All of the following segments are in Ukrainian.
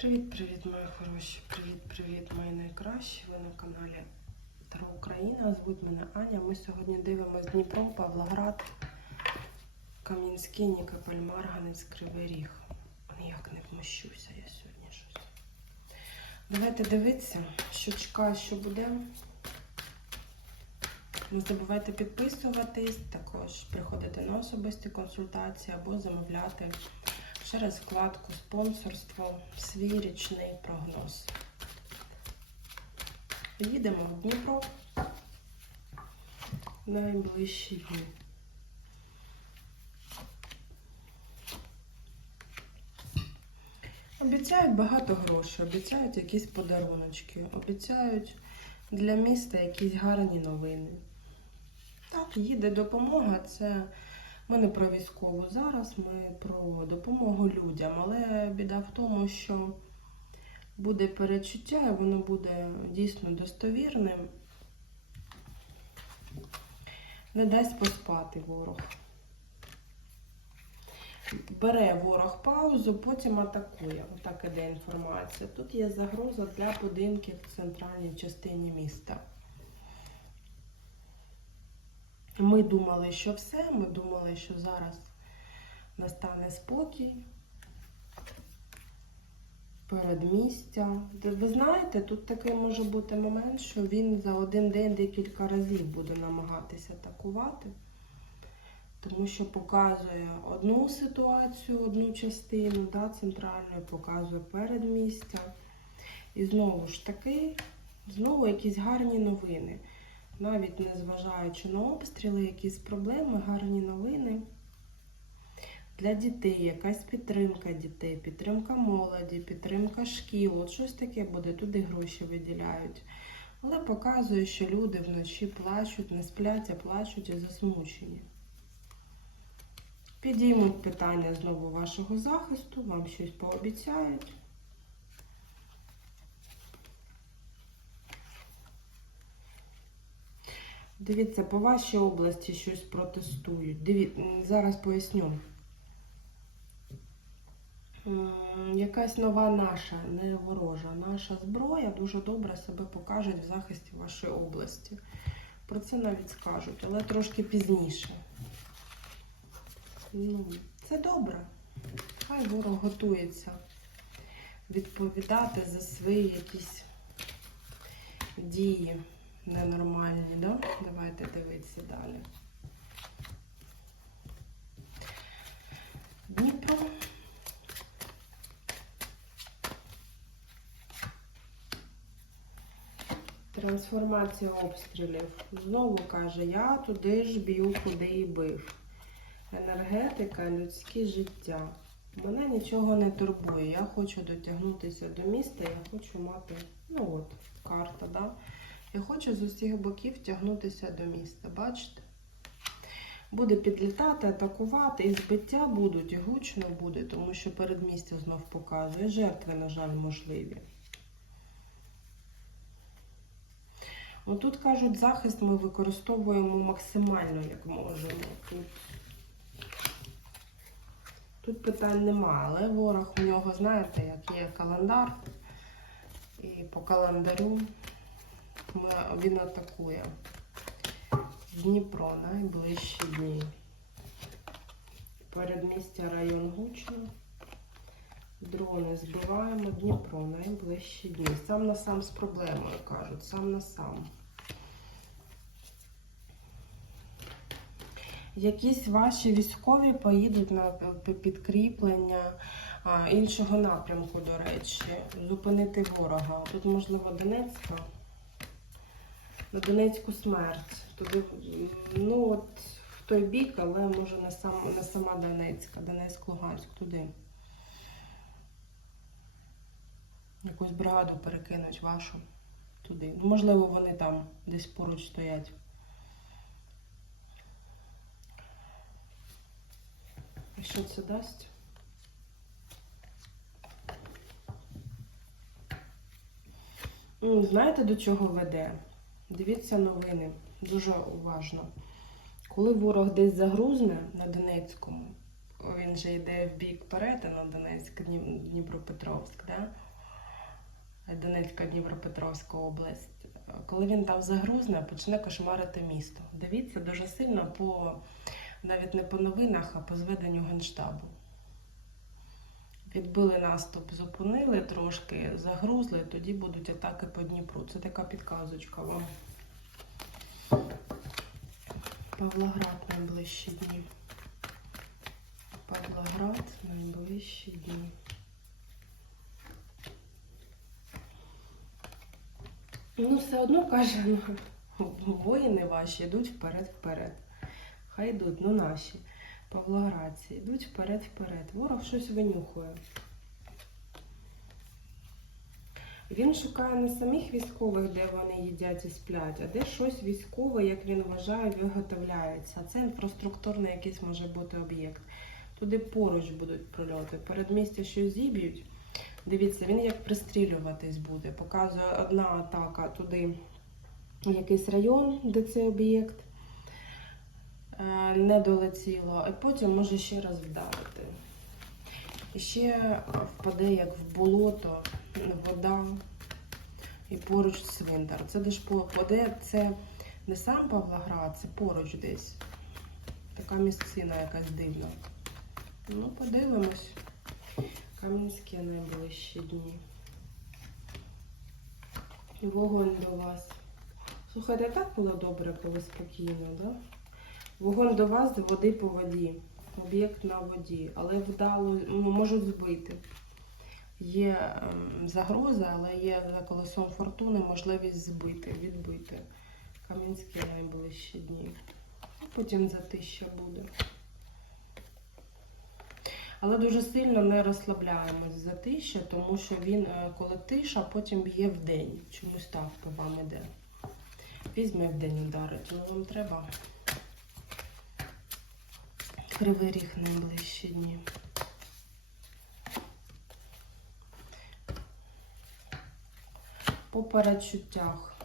Привіт-привіт, мої хороші! Привіт-привіт, мої найкращі! Ви на каналі Таро Україна. Звуть мене Аня. Ми сьогодні дивимося Дніпро, Павлоград, Кам'янський, Нікополь, Марганець, Кривий Ріг. Ніяк не вмощуся я сьогодні щось. Давайте дивитися, що чекає, що буде. Не забувайте підписуватись, також приходити на особисті консультації або замовляти через вкладку спонсорство, свій річний прогноз. Їдемо в Дніпро найближчі дні. Обіцяють багато грошей, обіцяють якісь подаруночки, обіцяють для міста якісь гарні новини. Так, їде допомога, це ми не про військову зараз, ми про допомогу людям. Але біда в тому, що буде перечуття, і воно буде дійсно достовірним. Не дасть поспати ворог. Бере ворог паузу, потім атакує. Отак іде інформація. Тут є загроза для будинків в центральній частині міста. Ми думали, що все, ми думали, що зараз настане спокій, передмістя. Ви знаєте, тут такий може бути момент, що він за один день декілька разів буде намагатися атакувати, тому що показує одну ситуацію, одну частину да, центральну, показує передмістя. І знову ж таки, знову якісь гарні новини навіть не зважаючи на обстріли, якісь проблеми, гарні новини. Для дітей якась підтримка дітей, підтримка молоді, підтримка шкіл. От щось таке буде, туди гроші виділяють. Але показує, що люди вночі плачуть, не сплять, а плачуть і засмучені. Підіймуть питання знову вашого захисту, вам щось пообіцяють. Дивіться, по вашій області щось протестують. Диві... Зараз поясню. Якась нова наша, не ворожа, наша зброя дуже добре себе покаже в захисті вашої області. Про це навіть скажуть, але трошки пізніше. Ну, це добре. Хай ворог готується відповідати за свої якісь дії ненормальні, да? Давайте дивитися далі. Дніпро. Трансформація обстрілів. Знову каже, я туди ж б'ю, куди і бив. Енергетика, людське життя. Мене нічого не турбує. Я хочу дотягнутися до міста, я хочу мати, ну от, карта, да? Я хочу з усіх боків тягнутися до міста. Бачите? Буде підлітати, атакувати, і збиття будуть, і гучно буде, тому що передмістя знов показує. Жертви, на жаль, можливі. Отут кажуть, захист ми використовуємо максимально, як можемо. Тут, тут питань нема, але ворог у нього, знаєте, як є календар, і по календарю він атакує Дніпро найближчі дні. Передмістя район гучно. Дрони збиваємо Дніпро найближчі дні. Сам на сам з проблемою кажуть, сам на сам. Якісь ваші військові поїдуть на підкріплення іншого напрямку, до речі, зупинити ворога. Тут, можливо, Донецька. На Донецьку смерть. Туди, ну от в той бік, але може не, сам, не сама Донецька, Донецьк-Луганськ, туди. Якусь бригаду перекинуть вашу туди. Ну, можливо, вони там десь поруч стоять. І що це дасть? Знаєте, до чого веде? Дивіться новини дуже уважно. Коли ворог десь загрузне на Донецькому, він же йде в бік перетину Донецьк, Дніп- Дніпропетровськ, да? Донецька Дніпропетровська область. Коли він там загрузне, почне кошмарити місто. Дивіться дуже сильно по навіть не по новинах, а по зведенню генштабу. Відбили наступ, зупинили трошки, загрузли, тоді будуть атаки по Дніпру. Це така підказочка вам. Павлоград найближчі дні. Павлоград найближчі дні. Ну, все одно каже, ну, воїни ваші йдуть вперед-вперед. Хай йдуть, ну наші. Павлоградці йдуть вперед-вперед. Ворог щось винюхує. Він шукає не самих військових, де вони їдять і сплять, а де щось військове, як він вважає, виготовляється. Це інфраструктурний якийсь може бути об'єкт. Туди поруч будуть прильоти. Передмістя щось зіб'ють. Дивіться, він як пристрілюватись буде. Показує одна атака туди якийсь район, де цей об'єкт не долетіло, і потім може ще раз вдарити. І ще впаде як в болото, вода і поруч цвинтар. Це де ж впаде, це не сам Павлоград, це поруч десь. Така місцина якась дивна. Ну, подивимось. Кам'янські найближчі дні. Вогонь до вас. Слухайте, так було добре, коли спокійно, да? Вогонь до вас з води по воді. Об'єкт на воді. Але вдало ну, можуть збити. Є ем, загроза, але є за колесом фортуни можливість збити, відбити. Кам'янські найближчі дні. Потім затища буде. Але дуже сильно не розслабляємось за тища, тому що він, е, коли тиша, потім б'є в день. Чомусь так по вам іде. Візьме в день ударить, ну вам треба. Кривий ріг найближчі дні. По передчуттях.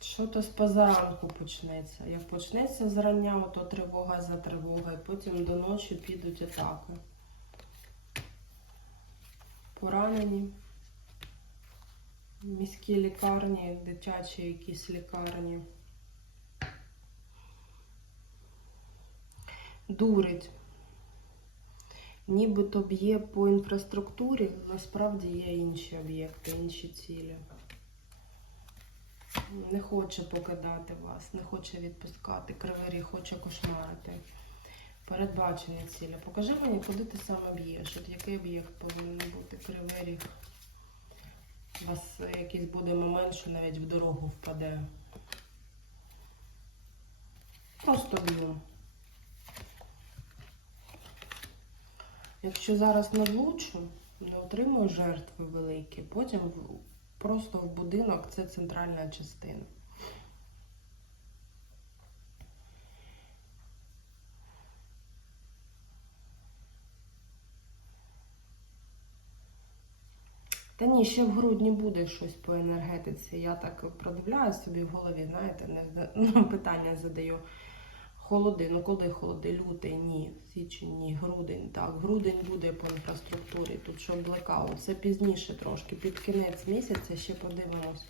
Що то з позаранку почнеться. Як почнеться зрання, то тривога за тривогою, потім до ночі підуть атаки. Поранені. Міські лікарні, дитячі якісь лікарні. Дурить. Нібито б'є по інфраструктурі, насправді є інші об'єкти, інші цілі. Не хоче покидати вас, не хоче відпускати. Кривий ріг хоче кошмарити. Передбачені цілі. Покажи мені, куди ти саме б'єш. От який об'єкт повинен бути? Кривий ріг. У вас якийсь буде момент, що навіть в дорогу впаде. Просто б'ю. Якщо зараз не влучу, не отримую жертви великі, потім просто в будинок це центральна частина. Та ні, ще в грудні буде щось по енергетиці. Я так продивляю собі в голові, знаєте, не питання задаю. Холоди, ну коли холоди? Лютий, ні, січень, ні, грудень. Так, грудень буде по інфраструктурі. Тут що блекаут, це пізніше трошки, під кінець місяця ще подивимось.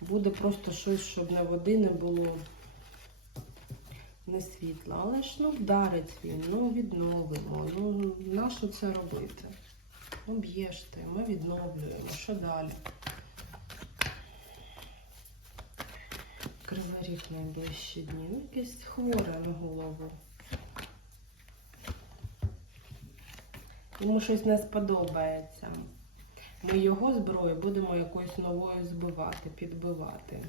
Буде просто щось, щоб не води не було, не світла. Але ж ну вдарить він, ну відновимо. Ну нащо це робити? Ну ти, ми відновлюємо. Що далі? Кривий найближчі дні. Ну, якесь хворе на голову. Йому щось не сподобається. Ми його зброю будемо якоюсь новою збивати, підбивати.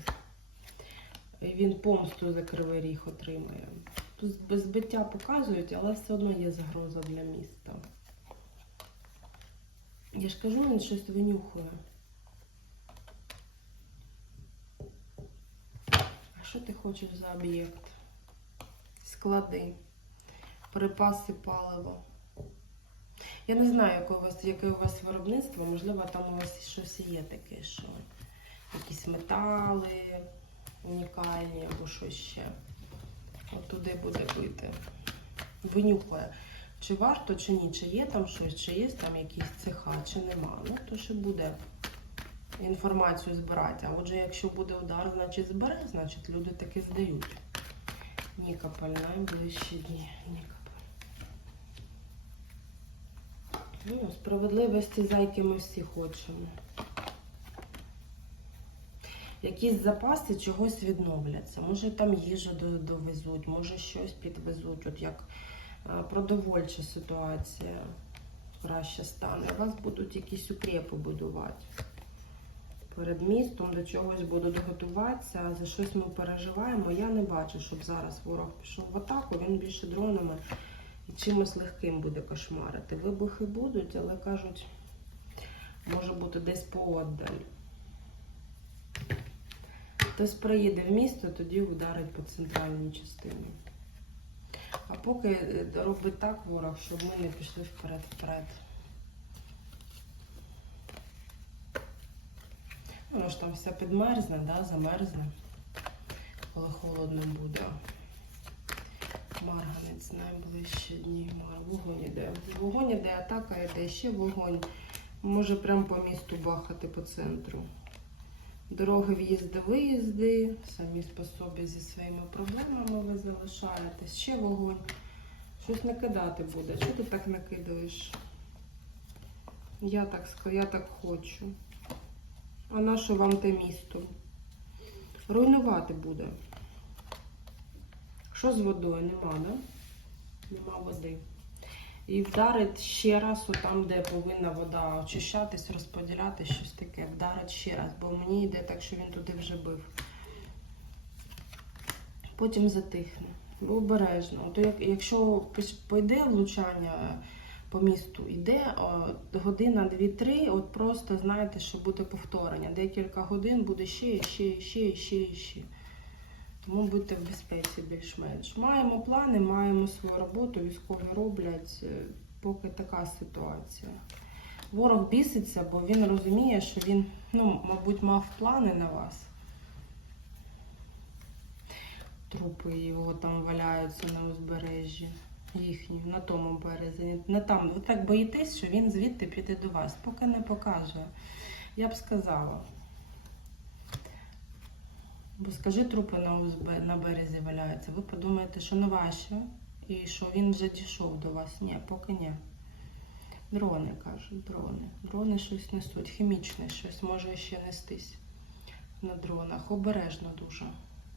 І він помсту за кривий ріг отримає. Тут без збиття показують, але все одно є загроза для міста. Я ж кажу, він щось винюхує. Що ти хочеш за об'єкт? Склади, припаси паливо. Я не знаю, яке у вас, яке у вас виробництво, можливо, там у вас щось є таке, що якісь метали унікальні або щось ще. От туди буде бити. Винюхує. чи варто, чи ні, чи є там щось, чи є там якісь цеха, чи нема. Ну, то ще буде інформацію збирати. А отже, якщо буде удар, значить збере, значить люди таки здають. Нікополь, найближчі дні. Нікополь. Ну, справедливості зайки ми всі хочемо. Якісь запаси чогось відновляться. Може там їжу довезуть, може щось підвезуть. От як е, продовольча ситуація краще стане. У вас будуть якісь укрепи будувати. Перед містом до чогось будуть готуватися, за щось ми переживаємо. Я не бачу, щоб зараз ворог пішов в атаку, він більше дронами і чимось легким буде кошмарити. Вибухи будуть, але кажуть, може бути десь поодаль. Хтось приїде в місто, тоді ударить по центральній частині. А поки е, робить так ворог, щоб ми не пішли вперед-вперед. Воно ж там все підмерзне, да, замерзне, коли холодно буде. Марганець найближчі дні. Вогонь іде. Вогонь іде, атака іде, ще вогонь. Може прямо по місту бахати по центру. Дороги, в'їзди, виїзди, самі по собі зі своїми проблемами ви залишаєтесь. Ще вогонь. Щось накидати буде. Чого ти так накидаєш? Я так, я так хочу. А на що вам те місто? Руйнувати буде. Що з водою? Нема, да? Нема води. І вдарить ще раз, там, де повинна вода очищатись, розподіляти щось таке. Вдарить ще раз, бо мені йде так, що він туди вже бив. Потім затихне. Обережно. Як, якщо пойде влучання по місту, йде година, дві-три, от просто знаєте, що буде повторення. Декілька годин буде ще, ще, ще, ще, ще. Тому будьте в безпеці більш-менш. Маємо плани, маємо свою роботу, військові роблять, е, поки така ситуація. Ворог біситься, бо він розуміє, що він, ну, мабуть, мав плани на вас. Трупи його там валяються на узбережжі. Їхні, на тому березі. Не там. Ви так боїтесь, що він звідти піде до вас, поки не покаже. Я б сказала. Бо скажи, трупи на, узбе- на березі валяються. Ви подумаєте, що не ваші, і що він вже дійшов до вас. Ні, поки ні. Дрони кажуть, дрони. Дрони щось несуть, хімічне щось може ще нестись на дронах. Обережно дуже.